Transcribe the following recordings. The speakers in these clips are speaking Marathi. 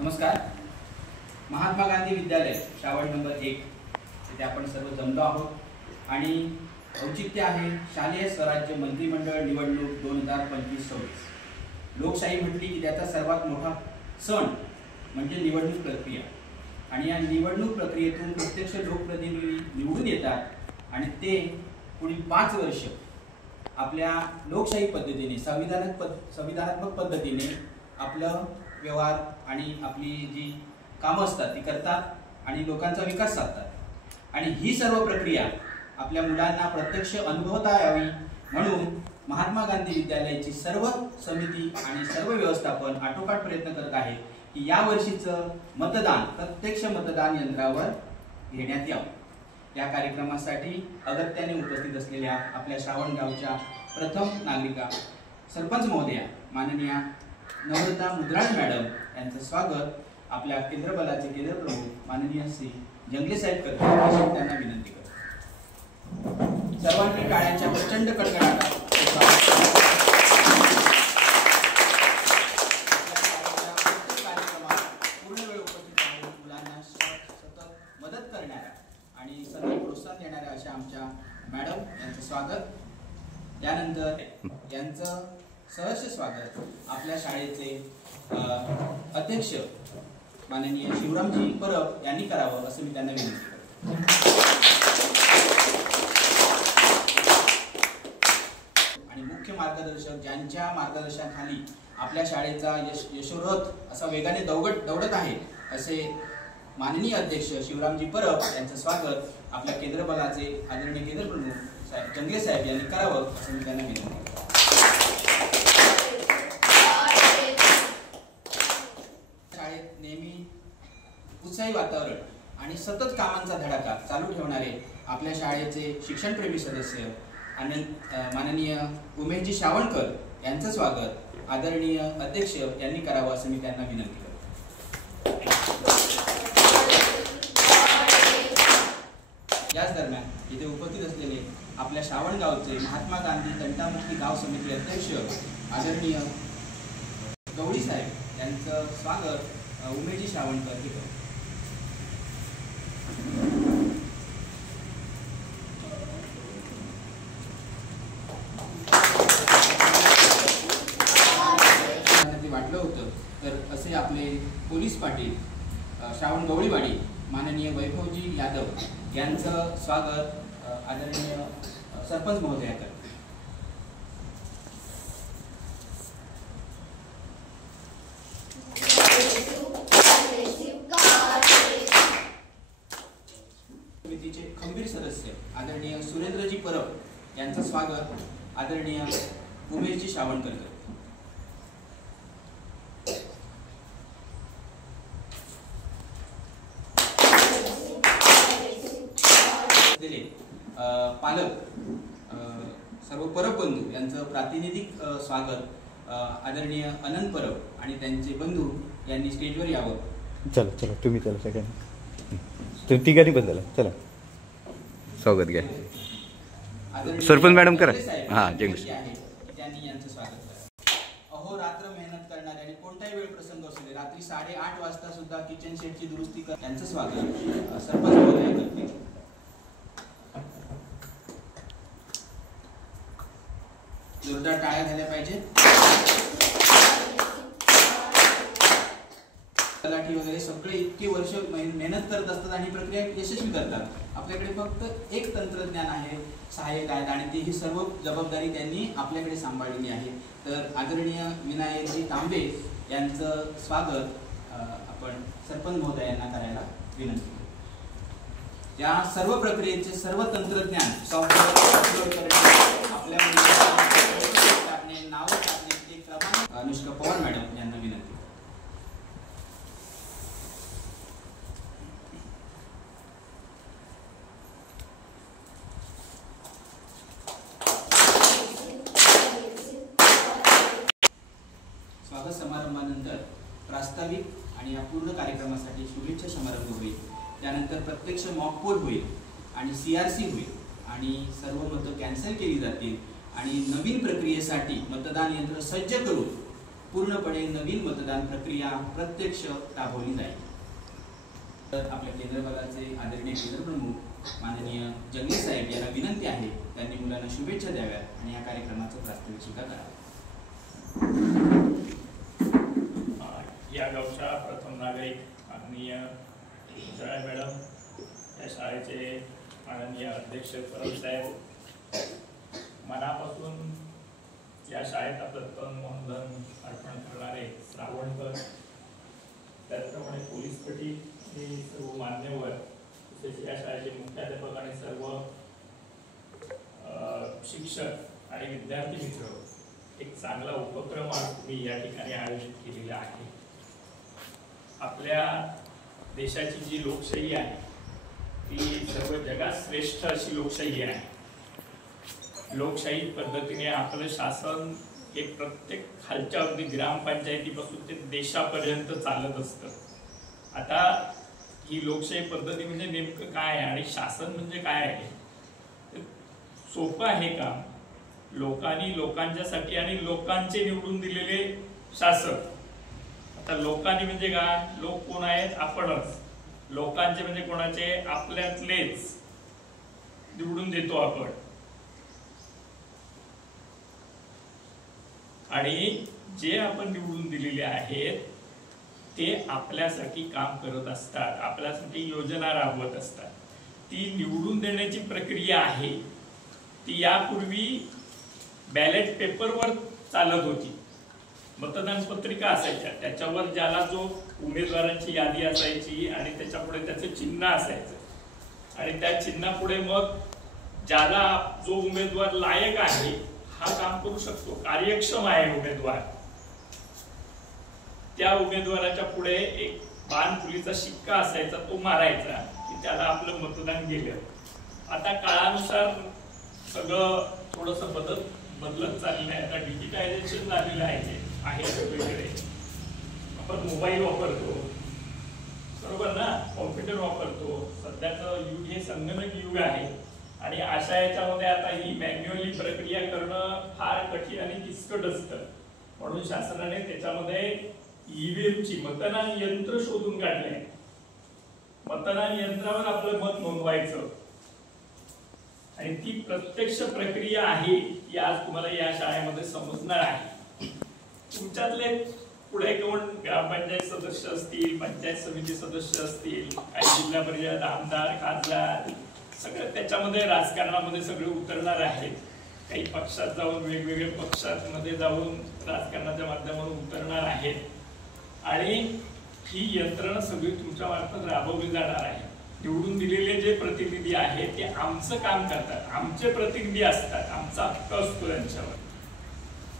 नमस्कार. महात्मा गांधी विद्यालय श्रावण नंबर 1 इथे आपण सर्व जमलो आहोत आणि औचित्य आहे शालेय स्वराज्य मंत्रिमंडळ निवडणूक 2025-26. लोकशाही म्हटली की त्याचा सर्वात मोठा सण म्हणजे निवडणूक प्रक्रिया आणि या निवडणूक प्रक्रियेतून प्रत्यक्ष लोकप्रतिनिधी निवडून येतात आणि ते पुढील 5 वर्ष आपल्या लोकशाही पद्धतीने संविधानात्मक पद्धतीने आपलं व्यवहार आणि आपली जी कामं असतात ती करतात आणि लोकांचा विकास साधतात आणि ही सर्व प्रक्रिया आपल्या मुलांना प्रत्यक्ष अनुभवता यावी म्हणून महात्मा गांधी विद्यालयाची सर्व समिती आणि सर्व व्यवस्थापन आटोकाट प्रयत्न करत आहे की या वर्षीचं मतदान प्रत्यक्ष मतदान यंत्रावर घेण्यात यावं। या कार्यक्रमासाठी अगत्याने उपस्थित असलेल्या आपल्या श्रावण गावच्या प्रथम नागरिका सरपंच महोदया माननीय नम्रता मुद्राणी मॅडम यांचं स्वागत आपल्या केंद्र बलाचे केंद्र प्रमुख माननीय श्री जंगले साहेब करतात अशी त्यांना विनंती करतो। सर्वांनी टाळ्यांच्या प्रचंड कडकडाटात पूर्ण वेळ उपस्थित राहून मुलांना सतत मदत करणाऱ्या आणि सतत प्रोत्साहन देणाऱ्या अशा आमच्या मॅडम यांचं स्वागत। यानंतर यांचं सहर्ष स्वागत आपल्या शाळेचे अध्यक्ष माननीय शिवरामजी परब यांनी करावं असं मी त्यांना विनंती करतो। आणि मुख्य मार्गदर्शक ज्यांच्या मार्गदर्शनाखाली आपल्या शाळेचा यशोरथ असा वेगाने दौडत आहे असे माननीय अध्यक्ष शिवरामजी परब यांचं स्वागत आपल्या केंद्र बलाचे आदरणीय केंद्र प्रमुख जंगले साहेब यांनी करावं असं मी त्यांना विनंती करतो। शाळेत नेहमी उत्साही वातावरण आणि सतत कामांचा धडाका चालू ठेवणारे आपल्या शाळेचे शिक्षणप्रेमी सदस्य माननीय उमेशजी शावणकर यांचं स्वागत आदरणीय अध्यक्ष यांनी करावं असं मी त्यांना विनंती करतो। याच दरम्यान इथे उपस्थित असलेले आपल्या श्रावण गावचे महात्मा गांधी तंटामुक्ती गाव समिती अध्यक्ष आदरणीय गवळी साहेब यांचं स्वागत उमेशजी शावणकर हे करतो। वाटलं होतं तर असे आपले पोलीस पाटील श्रावण गवळीवाडी माननीय वैभवजी यादव यांचं स्वागत आदरणीय सरपंच महोदया करतात। समितीचे खंबीर सदस्य आदरणीय सुरेंद्रजी परब यांचं स्वागत आदरणीय उमेशजी शावणकर करतात। पालक सर्व परब बंधू यांचं प्रातिनिधिक स्वागत आदरणीय अनंत परब आणि त्यांचे बंधू यांनी स्टेजवर यावं। चला चला तुम्ही चला सगळ्यांनी तुम्ही तिघांनी पण चला चला स्वागत घ्या। सरपंच मॅडम करा। हां त्यांनी यांचं स्वागत करा। अहोरात्र मेहनत करणारे आणि कोणताही वेळ प्रसंग असू दे रात्री 8:30 वाजता सुद्धा किचन शेडची दुरुस्ती कर यांचं स्वागत सरपंच महोदया करतील। जोरदार टाळ्या झाल्या पाहिजे। तलाठी वगैरे सगळे इतके वर्ष मेहनत करत असतात आणि प्रक्रिया यशस्वी करतात। आपल्याकडे फक्त एक तंत्रज्ञान आहे सहाय्यक आहेत आणि ती ही सर्व जबाबदारी त्यांनी आपल्याकडे सांभाळलेली आहे। तर आदरणीय विनायकजी तांबे यांचं स्वागत आपण सरपंच महोदयांना करायला विनंती करतो। या सर्व प्रक्रियेचे सर्व तंत्रज्ञान सॉफ्टवेअर अपलोड करणे आपल्या टाकणे नाव टाकणे ते क्रमांक अनुष्का पवार मॅडम यांना विनंती। स्वागत समारंभानंतर प्रास्ताविक आणि या पूर्ण कार्यक्रमासाठी शुभेच्छा समारंभ होईल। त्यानंतर प्रत्यक्ष मॉक पोल होईल आणि CRC होईल आणि सर्व मतं कॅन्सल केली जातील आणि नवीन प्रक्रियेसाठी मतदान यंत्र सज्ज करून पूर्णपणे नवीन मतदान प्रक्रिया प्रत्यक्ष राबवली जाईल। तर आपल्या केंद्र विभागाचे आदरणीय केंद्र प्रमुख माननीय जगदीश साहेब यांना विनंती आहे त्यांनी मुलांना शुभेच्छा द्याव्यात आणि या कार्यक्रमाचं प्रास्ताविक सुद्धा करावं। या गावच्या प्रथम नागरिक माननीय जळाई मॅडम, या शाळेचे माननीय अध्यक्ष परब साहेब, मनापासून या शाळेत आपलं तन मन धन अर्पण करणारे श्रावणकर, त्याचप्रमाणे पोलीस पटी हे सर्व मान्यवर, तसेच या शाळेचे मुख्याध्यापक आणि सर्व शिक्षक आणि विद्यार्थी मित्र, एक चांगला उपक्रम आज तुम्ही या ठिकाणी आयोजित केलेला आहे। आपल्या देशाची जी लोकशाही आहे ती सर्व जगात श्रेष्ठ अशी लोकशाही आहे। लोकशाही पद्धतीने आपलं शासन हे प्रत्येक खालच्या अगदी ग्रामपंचायतीपासून ते देशापर्यंत चालत असतं। आता ही लोकशाही पद्धती म्हणजे नेमकं काय आहे आणि शासन म्हणजे काय आहे? सोपं आहे का? लोकांनी लोकांच्यासाठी आणि लोकांचे निवडून दिलेले शासक। आता लोकांनी म्हणजे काय? लोक कोण आहेत? आपणच। लोकांचे म्हणजे कोणाचे? आपल्यातलेच निवडून देतो आपण। आणि जे आपण निवडून दिलेले आहेत ते आपल्यासाठी काम करत असतात, आपल्यासाठी योजना राबवत असतात। ती निवडून देण्याची प्रक्रिया आहे ती यापूर्वी बॅलेट पेपरवर चालत होती। मतदान पत्रिका असायच्या, त्याच्यावर ज्याला जो उमेदवारांची यादी असायची आणि त्याच्यापुढे त्याचं चिन्ह असायचं आणि त्या चिन्हापुढे मग ज्याला जो उमेदवार लायक आहे हा काम करू शकतो, कार्यक्षम आहे उमेदवार, त्या उमेदवाराच्या पुढे एक बाणफुलीचा शिक्का असायचा, तो मारायचा की त्याला आपलं मतदान गेलं। आता काळानुसार सगळं थोडंसं बदलत चाललेलं आहे। आता डिजिटायझेशन झालेलं आहे सगळीकडे। आपण मोबाईल वापरतो, बरोबर ना, कॉम्प्युटर वापरतो, सध्याचं युग हे संगणक युग आहे आणि अशा याच्यामध्ये आता ही मॅन्युअली प्रक्रिया करणं फार कठीण आणि किचकट असतं। म्हणून शासनाने त्याच्यामध्ये ईव्हीएमची मतदान यंत्र शोधून काढले। मतदान यंत्रावर आपलं मत नोंदवायचं आणि ती प्रत्यक्ष प्रक्रिया आहे ती आज तुम्हाला या शाळेमध्ये समजणार आहे। तुमच्यातले पुढे कोण ग्रामपंचायत सदस्य असतील, पंचायत समिती सदस्य असतील, काही जिल्हा परिषद आमदार, खासदार, सगळं त्याच्यामध्ये राजकारणामध्ये सगळे उतरणार आहेत। काही पक्षात जाऊन वेगवेगळ्या पक्षांमध्ये जाऊन राजकारणाच्या माध्यमातून उतरणार आहेत आणि ही यंत्रणा सगळी तुमच्या मार्फत राबवली जाणार आहे। निवडून दिलेले जे प्रतिनिधी आहेत ते आमचं काम करतात, आमचे प्रतिनिधी असतात, आमचा हक्क असतो त्यांच्यावर,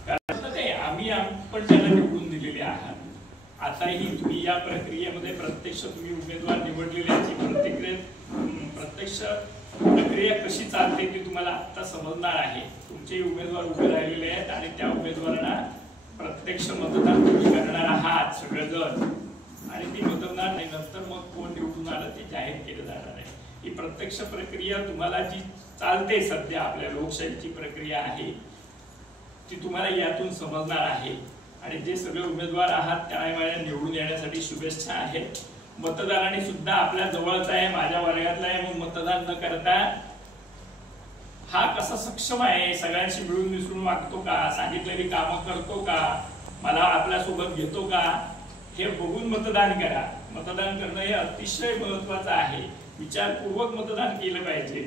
कारण ते आपण त्याला निवडून दिलेले आहात। आता ही तुम्ही या प्रक्रियेमध्ये प्रत्यक्ष तुम्ही उमेदवार निवडलेल्याची प्रत्यक्ष प्रक्रिया कशी चालते ती तुम्हाला आता समजणार आहे। तुमचे उमेदवार उभे राहिलेले आहेत आणि त्या उमेदवारांना प्रत्यक्ष मतदान तुम्ही करणार आहात सगळेजण आणि ती मतदान नंतर मग कोण निवडून आलं ते जाहीर केलं जाणार आहे। ही प्रत्यक्ष प्रक्रिया तुम्हाला जी चालते सध्या आपल्या लोकशाहीची प्रक्रिया आहे ती तुम्हाला यातून समजणार आहे आणि जे सगळे उमेदवार आहात त्यावेळेला निवडून येण्यासाठी शुभेच्छा आहेत। मतदारांनी सुद्धा आपल्या जवळच आहे, माझ्या वर्गातला आहे, मग मतदान न करता हा कसा सक्षम आहे, सगळ्यांशी मिळून मिसळून वागतो का, सांगितलेली कामं करतो का, मला आपल्या सोबत घेतो का, हे बघून मतदान करा। मतदान करणं हे अतिशय महत्त्वाचं आहे, विचारपूर्वक मतदान केलं पाहिजे।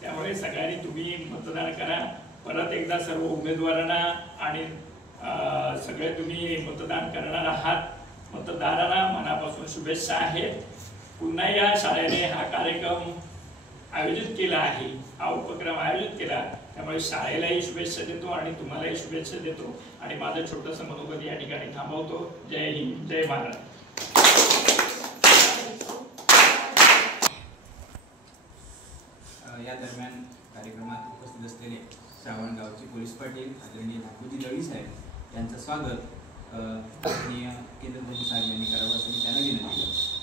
त्यामुळे सगळ्यांनी तुम्ही मतदान करा। परत एकदा सर्व उमेदवारांना आणि सगळे तुम्ही मतदान करणार आहात मतदारांना मनापासून शुभेच्छा आहेत। पुन्हा या शाळेने हा कार्यक्रम आयोजित केला आहे, हा उपक्रम आयोजित केला, त्यामुळे शाळेलाही शुभेच्छा देतो आणि तुम्हालाही शुभेच्छा देतो आणि माझं छोटंसं मनोगत या ठिकाणी थांबवतो। जय हिंद, जय महाराष्ट्र। या दरम्यान कार्यक्रमात उपस्थित असलेले श्रावण गावचे पोलीस पाटील आदरणीय धाकूजी दळवी साहेब यांचं स्वागत आदरणीय केंद्र प्रमुख साहेब यांनी करावं असं मी त्यांना विनंती करतो।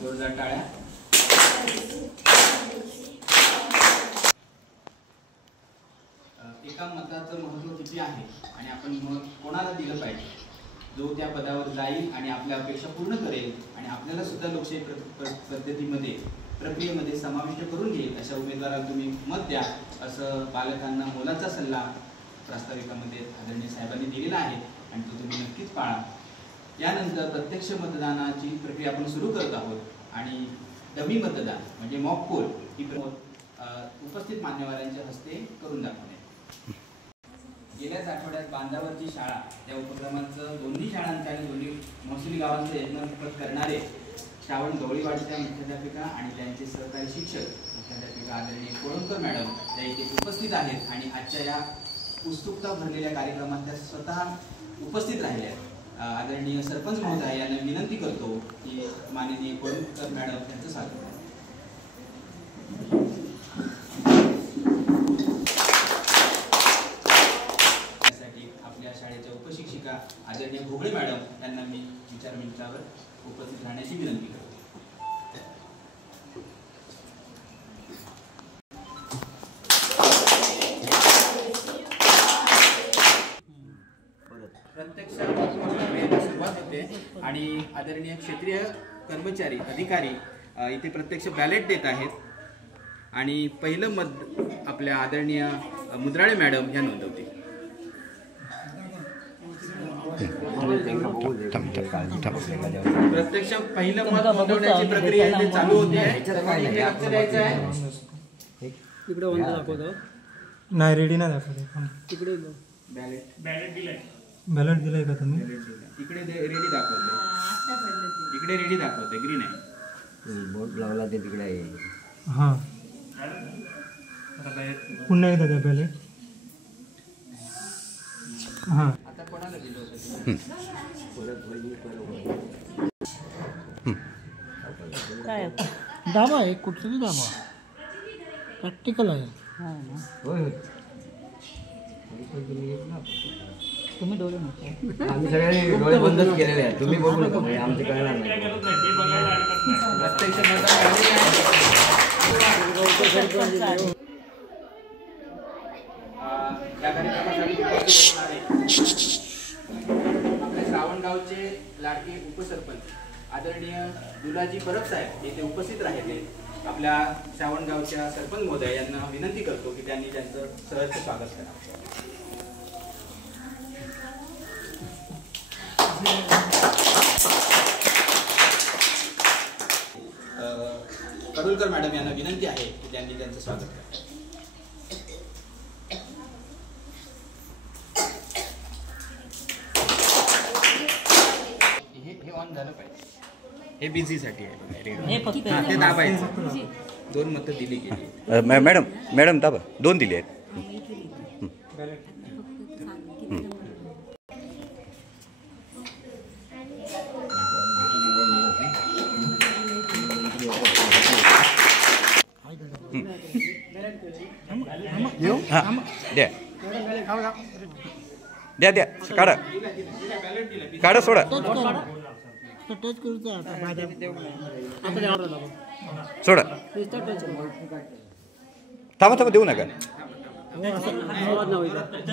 जोरदार टाळ्या। एका मताचा गरजेची आहे आणि आपण मग कोणाला दिलं पाहिजे, जो त्या पदावर जाईल आणि आपल्या अपेक्षा पूर्ण करेल आणि आपल्याला सुद्धा लोकशाही पद्धतीमध्ये प्रक्रियेमध्ये समाविष्ट करून घेईल अशा उमेदवाराला तुम्ही मत द्या, असं पालकांना मोलाचा सल्ला प्रास्ताविकामध्ये आदरणीय साहेबांनी दिलेला आहे आणि तो तुम्ही नक्कीच पाळा. यानंतर प्रत्यक्ष मतदानाची प्रक्रिया आपण सुरू करत आहोत आणि डमी मतदान म्हणजे मॉक पोल ही उपस्थित मान्यवरांच्या हस्ते करून दाखवणे. गेल्याच आठवड्यात बांधावरची शाळा या उपक्रमाचं दोन्ही शाळांच्या आणि दोन्ही महसुली गावांचं यजमानपद करणारे श्रावण गवळीवाडीच्या मुख्याध्यापिका आणि त्यांचे सहकारी शिक्षक मुख्याध्यापिका आदरणीय कोळंबकर मॅडम त्या इथे उपस्थित आहेत आणि आजच्या या उत्सुकता भरलेल्या कार्यक्रमात त्या स्वतः उपस्थित राहिल्या. आदरणीय सरपंच महोदय यांना विनंती करतो की माननीय कोळंबकर मॅडम यांचं स्वागत करा. आपल्या शाळेच्या उपशिक्षिका आदरणीय भोगळे मॅडम यांना मी विचारमंचावर उपस्थित राहण्याची विनंती करतो. प्रत्यक्ष प्रक्रियेला सुरुवात होते आणि आदरणीय क्षेत्रीय कर्मचारी अधिकारी इथे प्रत्यक्ष बॅलेट देत आहेत आणि पहिलं मत आपल्या आदरणीय मुद्राळे मॅडम या नोंदवतील. प्रत्यक्ष पहिलं मत नोंदवण्याची प्रक्रिया इथे चालू होते. लक्ष द्यायचं आहे. इकडे वंद दाखवतो नाही, रेडी नाही दाखवतो. तिकडे बॅलेट दिलाय, बॅलेट दिलाय का तुम्ही? इकडे रेडी दाखवते, इकडे रेडी दाखवते, ग्रीन आहे. बोर्ड लावला ते तिकडे आहे. हां, पुन्हा एकदा द्या बॅलेट. हां, आता कोणाला दिलं होतं? काय दाबा एक कुठतरी दाबा, प्रॅक्टिकल आहे. होय होय. तुम्ही डोळे नको. आम्ही सगळ्यांनी डोळे बंदच केलेले आहेत. तुम्ही बघू नका, म्हणजे आमचे कळणार काय नाही. गरज नाही, ते बघायला हरकत नाही. प्रत्यक्ष मतदान झालेले आहे. या कार्यक्रमासाठी उपस्थित असणारे आपल्या श्रावणगावचे लाडके उपसरपंच आदरणीय दुलाजी परब साहेब येथे उपस्थित राहिले. आपल्या श्रावणगावच्या सरपंच महोदय यांना विनंती करतो की त्यांनी त्यांचं सहर्ष स्वागत करा. कडुलकर मॅडम यांना विनंती आहे की त्यांनी त्यांचं स्वागत करा. हे ऑन झालं पाहिजे. हे बिझीसाठी आहे. हे फक्त हां, ते दाबायचं. 2 मतं दिली गेली. मॅडम दाबा, 2 दिली आहेत. हां, द्या द्या द्या, काढा काढा, सोडा सोडा. थांबा थांबा, देऊ नका.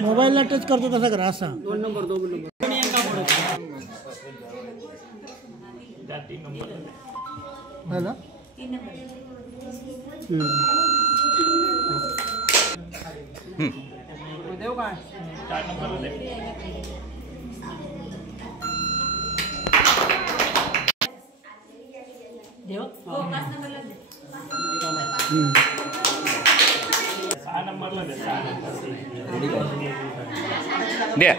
मोबाईलला टच करतो तसा करा. असा 2 नंबर 2 नंबर जाती नंबर झालं. देऊ काय 4 नंबरला दे. देऊ 6 नंबरला दे. 6 द्या,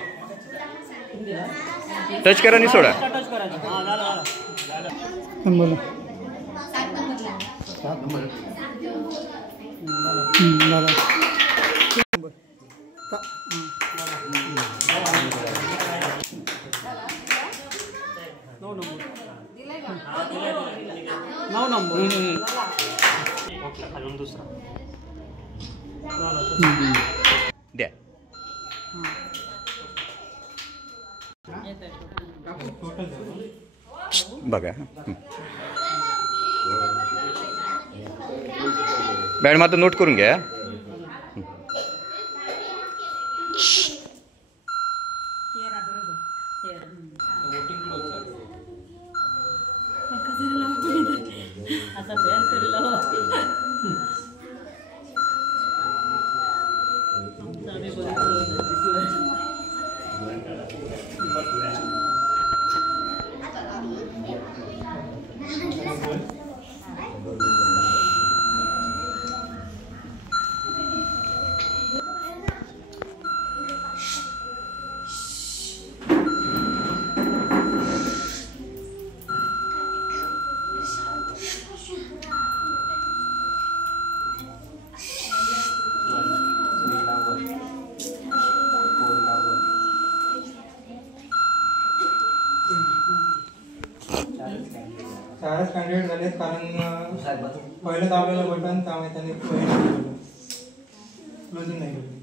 टच करा आणि सोडा. टच करायचं. हां, झालं झालं. नंबर नऊ नंबर खालून दुसरा द्या. बघा. मॅडम आता नोट करून घ्या. वोटिंग क्लोज झालं. आता बॅन तरी लावा आम्ही बघितलं चारच कॅन्डिडेट झालेत कारण पहिलं दाबलेलं बटन त्यामुळे त्यांनी क्लोजिंग नाही केलं.